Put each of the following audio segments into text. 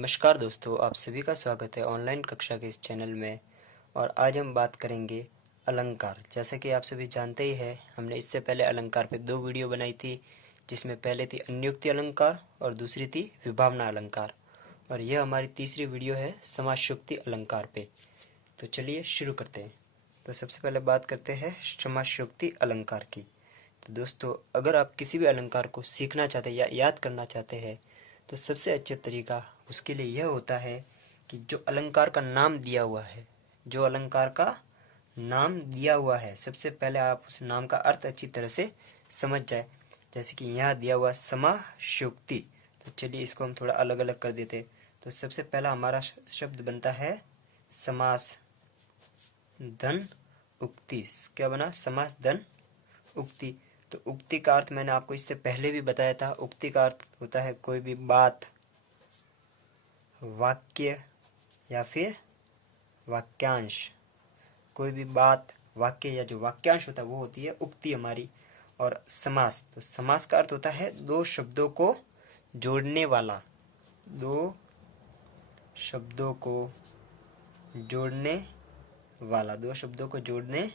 नमस्कार दोस्तों, आप सभी का स्वागत है ऑनलाइन कक्षा के इस चैनल में। और आज हम बात करेंगे अलंकार। जैसा कि आप सभी जानते ही हैं, हमने इससे पहले अलंकार पे 2 वीडियो बनाई थी, जिसमें पहले थी अन्योक्ति अलंकार और दूसरी थी विभावना अलंकार। और यह हमारी तीसरी वीडियो है समासोक्ति अलंकार पे। तो चलिए शुरू करते हैं। तो सबसे पहले बात करते हैं समासोक्ति अलंकार की। तो दोस्तों, अगर आप किसी भी अलंकार को सीखना चाहते हैं या याद करना चाहते हैं तो सबसे अच्छा तरीका उसके लिए यह होता है कि जो अलंकार का नाम दिया हुआ है, जो अलंकार का नाम दिया हुआ है, सबसे पहले आप उस नाम का अर्थ अच्छी तरह से समझ जाए। जैसे कि यहाँ दिया हुआ समासोक्ति, तो चलिए इसको हम थोड़ा अलग अलग कर देते। तो सबसे पहला हमारा शब्द बनता है समास धन उक्ति। क्या बना? समास धन उक्ति। तो उक्ति का अर्थ मैंने आपको इससे पहले भी बताया था। उक्ति का अर्थ होता है कोई भी बात, वाक्य या फिर वाक्यांश। कोई भी बात, वाक्य या जो वाक्यांश होता है वो होती है उक्ति हमारी। और समास, तो समास का अर्थ होता है दो शब्दों को जोड़ने वाला। दो शब्दों को जोड़ने वाला। दो शब्दों को जोड़ने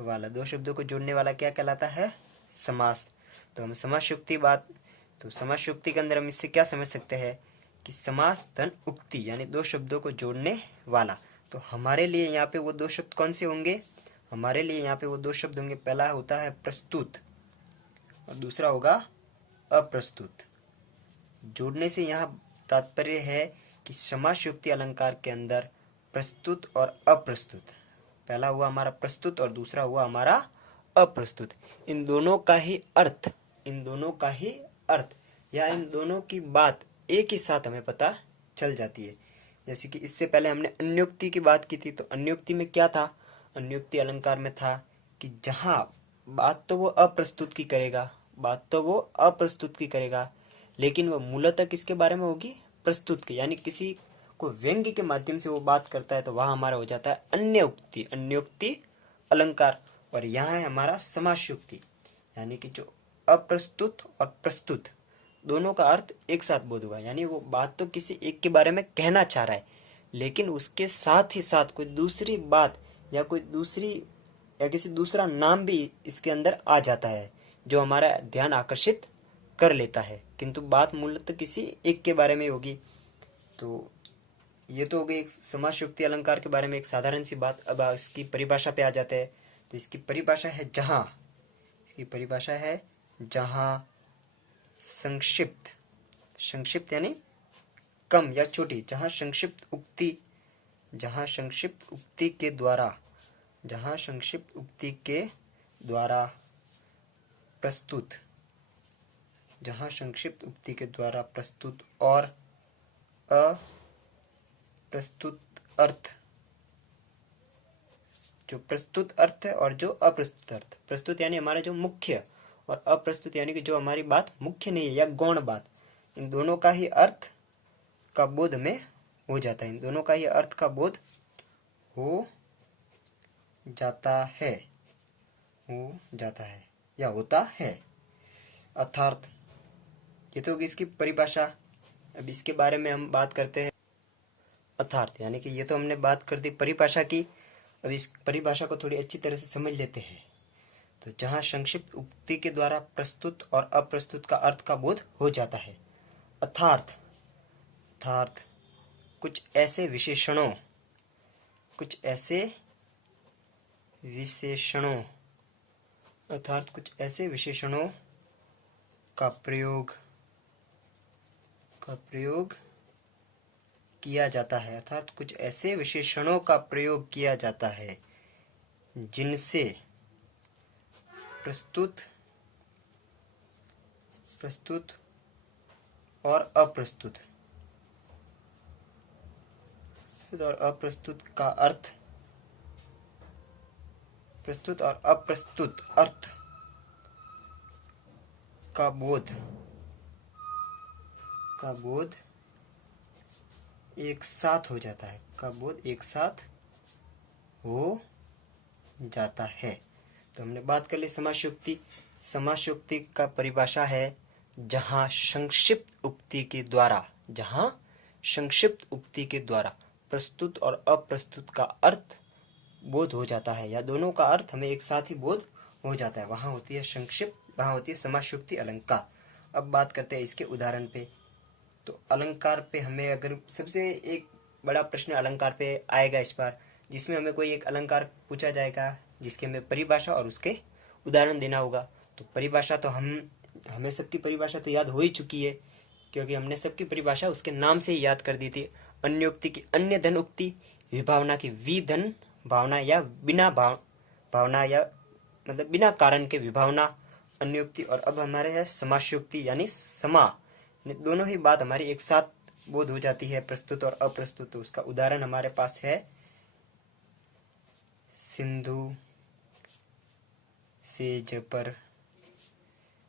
वाला। दो शब्दों को जोड़ने वाला क्या कहलाता है? समास। तो हम समासोक्ति तो समासोक्ति के अंदर हम इससे क्या समझ सकते हैं कि समास धन उक्ति यानी दो शब्दों को जोड़ने वाला। तो हमारे लिए यहाँ पे वो दो शब्द कौन से होंगे? हमारे लिए यहाँ पे वो दो शब्द होंगे, पहला होता है प्रस्तुत और दूसरा होगा अप्रस्तुत। जोड़ने से यहाँ तात्पर्य है कि समासोक्ति अलंकार के अंदर प्रस्तुत और अप्रस्तुत, पहला हुआ हमारा प्रस्तुत और दूसरा हुआ हमारा अप्रस्तुत, इन दोनों का ही अर्थ या इन दोनों की बात एक ही साथ हमें पता चल जाती है। जैसे कि इससे पहले हमने अन्योक्ति की बात की थी। तो अन्योक्ति में क्या था? अन्योक्ति अलंकार में था कि जहाँ बात तो वो अप्रस्तुत की करेगा, लेकिन वो मूलतः किसके बारे में होगी? प्रस्तुत की, यानी किसी को व्यंग्य के माध्यम से वो बात करता है, तो वहाँ हमारा हो जाता है अन्योक्ति अलंकार। और यहाँ है हमारा समासोक्ति, यानी कि जो अप्रस्तुत और प्रस्तुत दोनों का अर्थ एक साथ बोध होगा। यानी वो बात तो किसी एक के बारे में कहना चाह रहा है, लेकिन उसके साथ ही साथ कोई दूसरी बात या किसी दूसरा नाम भी इसके अंदर आ जाता है, जो हमारा ध्यान आकर्षित कर लेता है, किंतु बात मूलतः किसी एक के बारे में होगी। तो ये तो हो गई एक समासोक्ति अलंकार के बारे में एक साधारण सी बात। अब इसकी परिभाषा पे आ जाते हैं। तो इसकी परिभाषा है जहाँ संक्षिप्त यानी कम या छोटी, जहाँ संक्षिप्त उक्ति के द्वारा प्रस्तुत और अप्रस्तुत अर्थ, जो प्रस्तुत अर्थ है और जो अप्रस्तुत अर्थ। प्रस्तुत यानी हमारा जो मुख्य, और अप्रस्तुत यानी कि जो हमारी बात मुख्य नहीं है या गौण बात, इन दोनों का ही अर्थ का बोध में हो जाता है। इन दोनों का ही अर्थ का बोध हो जाता है या होता है। अर्थात ये तो होगी इसकी परिभाषा। अब इसके बारे में हम बात करते हैं अर्थात, यानी कि ये तो हमने बात कर दी परिभाषा की। अब इस परिभाषा को थोड़ी अच्छी तरह से समझ लेते हैं। तो जहाँ संक्षिप्त उक्ति के द्वारा प्रस्तुत और अप्रस्तुत का अर्थ का बोध हो जाता है, अर्थात कुछ ऐसे विशेषणों का प्रयोग किया जाता है, जिनसे प्रस्तुत और अप्रस्तुत अर्थ का बोध एक साथ हो जाता है। तो हमने बात कर ली समासोक्ति का परिभाषा है जहाँ संक्षिप्त उक्ति के द्वारा संक्षिप्त उक्ति के द्वारा प्रस्तुत और अप्रस्तुत का अर्थ बोध हो जाता है, या दोनों का अर्थ हमें एक साथ ही बोध हो जाता है, वहाँ होती है संक्षिप्त, वहाँ होती है समासयुक्ति अलंकार। अब बात करते हैं इसके उदाहरण पे। तो अलंकार पे हमें अगर सबसे एक बड़ा प्रश्न अलंकार पे आएगा इस बार, जिसमें हमें कोई एक अलंकार पूछा जाएगा जिसके हमें परिभाषा और उसके उदाहरण देना होगा। तो परिभाषा तो हमें सबकी परिभाषा तो याद हो ही चुकी है, क्योंकि हमने सबकी परिभाषा उसके नाम से ही याद कर दी थी। अन्योक्ति की अन्य धन उक्ति, विभावना की विधन भावना या बिना भावना या मतलब बिना कारण के विभावना, अन्योक्ति। और अब हमारे है समासयुक्ति यानी समा, दोनों ही बात हमारी एक साथ बोध हो जाती है, प्रस्तुत और अप्रस्तुत। तो उसका उदाहरण हमारे पास है सिंधु सेज पर,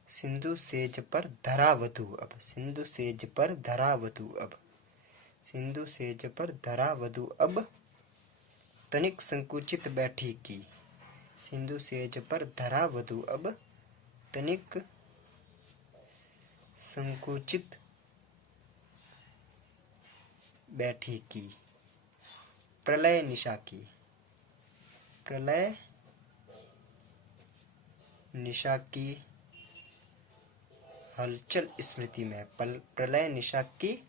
सिंधु सेज पर धरा वधु। अब सिंधु सेज पर धरा वधु, अब सिंधु सेज पर धरा वधु, अब तनिक संकुचित बैठी की। सिंधु सेज पर धरा वधु, अब तनिक संकुचित बैठी की। प्रलय निशा की, प्रलय निशा की हलचल स्मृति में, प्रलय निशा की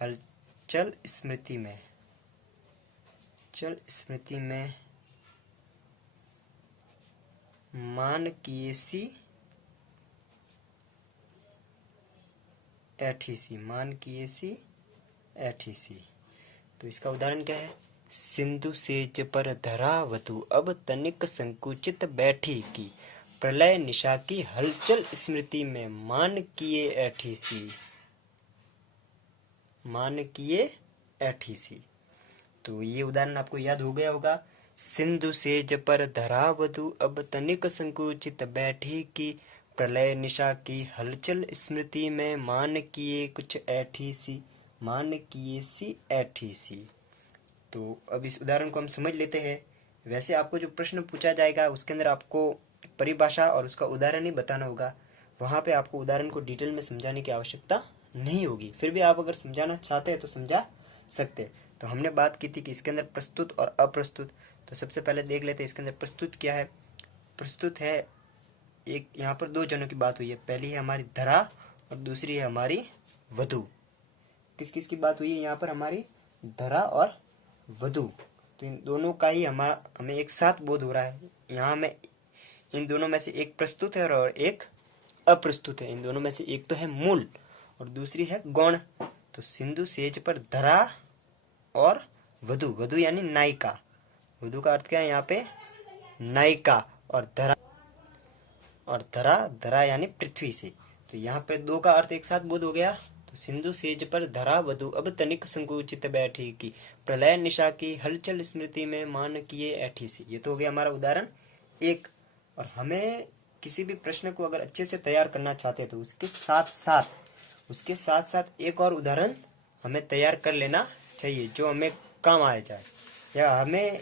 हलचल स्मृति में, चल स्मृति में मान किए सी ऐठी सी, मान किए सी ऐठी सी। तो इसका उदाहरण क्या है? सिंधु सेज पर धरा वधु, अब तनिक संकुचित बैठी की। प्रलय निशा की हलचल स्मृति में मान किए ऐठी सी, मान किए ऐठी सी। तो ये उदाहरण आपको याद हो गया होगा। सिंधु सेज पर धरा वधु, अब तनिक संकुचित बैठी की। प्रलय निशा की हलचल स्मृति में मान किए कुछ ऐठी सी, मान किए सी ऐठी सी। तो अब इस उदाहरण को हम समझ लेते हैं। वैसे आपको जो प्रश्न पूछा जाएगा उसके अंदर आपको परिभाषा और उसका उदाहरण ही बताना होगा, वहाँ पे आपको उदाहरण को डिटेल में समझाने की आवश्यकता नहीं होगी। फिर भी आप अगर समझाना चाहते हैं तो समझा सकते। तो हमने बात की थी कि इसके अंदर प्रस्तुत और अप्रस्तुत। तो सबसे पहले देख लेते हैं इसके अंदर प्रस्तुत क्या है। प्रस्तुत है, एक यहाँ पर दो जनों की बात हुई है। पहली है हमारी धरा और दूसरी है हमारी वधु। किस किस की बात हुई है यहाँ पर? हमारी धरा और वधु। तो इन दोनों का ही हमें एक साथ बोध हो रहा है। यहाँ में इन दोनों में से एक प्रस्तुत है और एक अप्रस्तुत है। इन दोनों में से एक तो है मूल और दूसरी है गौण। तो सिंधु सेज पर धरा और वधु, वधु यानी नायिका। वधु का अर्थ क्या है यहाँ पे? नायिका। और धरा, धरा यानी पृथ्वी से। तो यहाँ पे दो का अर्थ एक साथ बोध हो गया। तो सिंधु सेज पर धरा वधु, अब तनिक संकुचित बैठी की। प्रलय निशा की हलचल स्मृति में मान किए ऐठी सी। ये तो हो गया हमारा उदाहरण एक। और हमें किसी भी प्रश्न को अगर अच्छे से तैयार करना चाहते हैं तो उसके साथ साथ एक और उदाहरण हमें तैयार कर लेना चाहिए जो हमें काम आ जाए, या हमें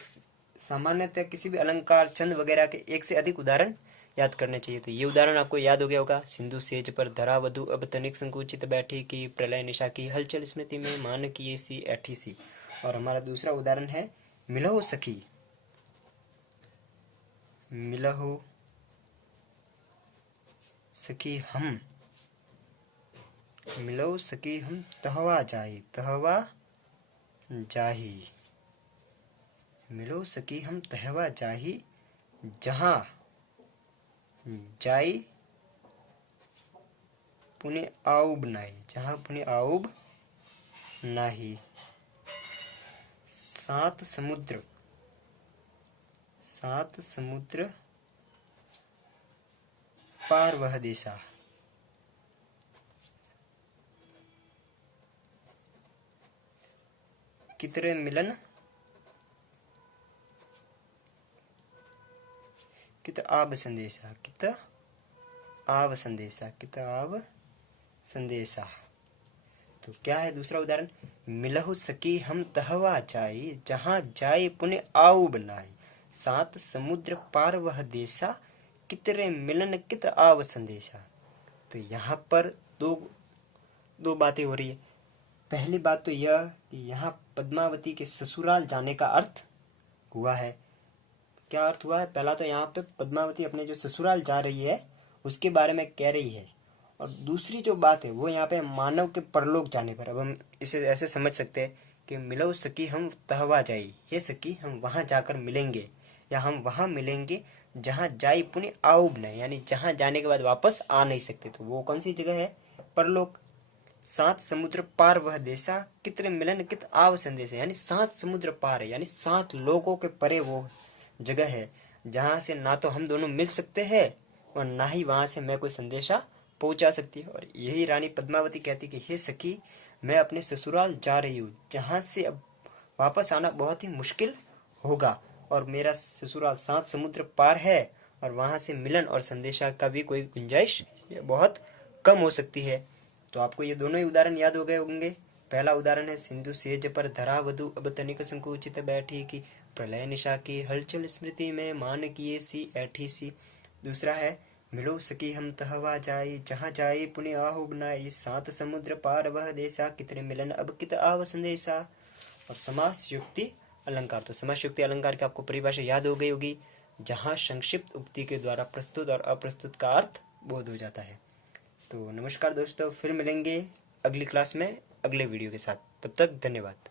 सामान्यतः किसी भी अलंकार, छंद वगैरह के एक से अधिक उदाहरण याद करने चाहिए। तो ये उदाहरण आपको याद हो गया होगा। सिंधु सेज पर धरा वधु, अब तनिक संकुचित बैठी की। प्रलय निशा की हलचल स्मृति में मान किए सी ऐठी सी। और हमारा दूसरा उदाहरण है मिलहु सखी, मिलहु सखी हम, मिलहु सखी हम तहवा जाही, तहवा जाही। मिलहु सखी हम तहवा जाही, जहाँ जाई पुने आऊब नाही, जहाँ पुने आऊब नाही। सात समुद्र, सात समुद्र पार वह दिशा। कितरे मिलन कित आब संदेशा, कित आव संदेशा, कित आव संदेशा। तो क्या है दूसरा उदाहरण? मिलहु सकी हम तहवा जाई, जहाँ जाए पुण्य आऊब नाई। सात समुद्र पार वह देशा, कितरे मिलन कित आव संदेशा। तो यहाँ पर दो बातें हो रही है। पहली बात तो यह कि यहाँ पद्मावती के ससुराल जाने का अर्थ हुआ है। क्या अर्थ हुआ है? पहला तो यहाँ पे पद्मावती अपने जो ससुराल जा रही है उसके बारे में कह रही है, और दूसरी जो बात है वो यहाँ पे मानव के परलोक जाने पर। अब हम इसे ऐसे समझ सकते हैं कि मिलो सखी हम तहवा जाई, हे सखी हम वहाँ जाकर मिलेंगे, या हम वहाँ मिलेंगे जहाँ जाई पुण्य आऊब न, यानी जहाँ जाने के बाद वापस आ नहीं सकते। तो वो कौन सी जगह है? परलोक। सात समुद्र पार वह देशा, कितने मिलन कित आव संदेश, यानी 7 समुद्र पार है, यानी 7 लोगों के परे वो जगह है जहाँ से ना तो हम दोनों मिल सकते हैं और ना ही वहाँ से मैं कोई संदेशा पहुँचा सकती है। और यही रानी पद्मावती कहती कि हे सखी मैं अपने ससुराल जा रही हूँ, जहाँ से अब वापस आना बहुत ही मुश्किल होगा, और मेरा ससुराल 7 समुद्र पार है, और वहाँ से मिलन और संदेशा का भी कोई गुंजाइश बहुत कम हो सकती है। तो आपको ये दोनों ही उदाहरण याद हो गए होंगे। पहला उदाहरण है सिंधु सेज पर धरा वधु अब तनिक संकुचित बैठी की, प्रलय निशा की हलचल स्मृति में मान किए सी ऐठी सी। दूसरा है मिलो सकी हम तहवा जाई, जहाँ जाई पुण्य आहु बनाई, 7 समुद्र पार वह देशा, कितने मिलन अब कित आव संदेशा। और समास युक्ति अलंकार, तो समास युक्ति अलंकार की आपको परिभाषा याद हो गई होगी, जहाँ संक्षिप्त उक्ति के द्वारा प्रस्तुत और अप्रस्तुत का अर्थ बोध हो जाता है। तो नमस्कार दोस्तों, फिर मिलेंगे अगली क्लास में अगले वीडियो के साथ। तब तक धन्यवाद।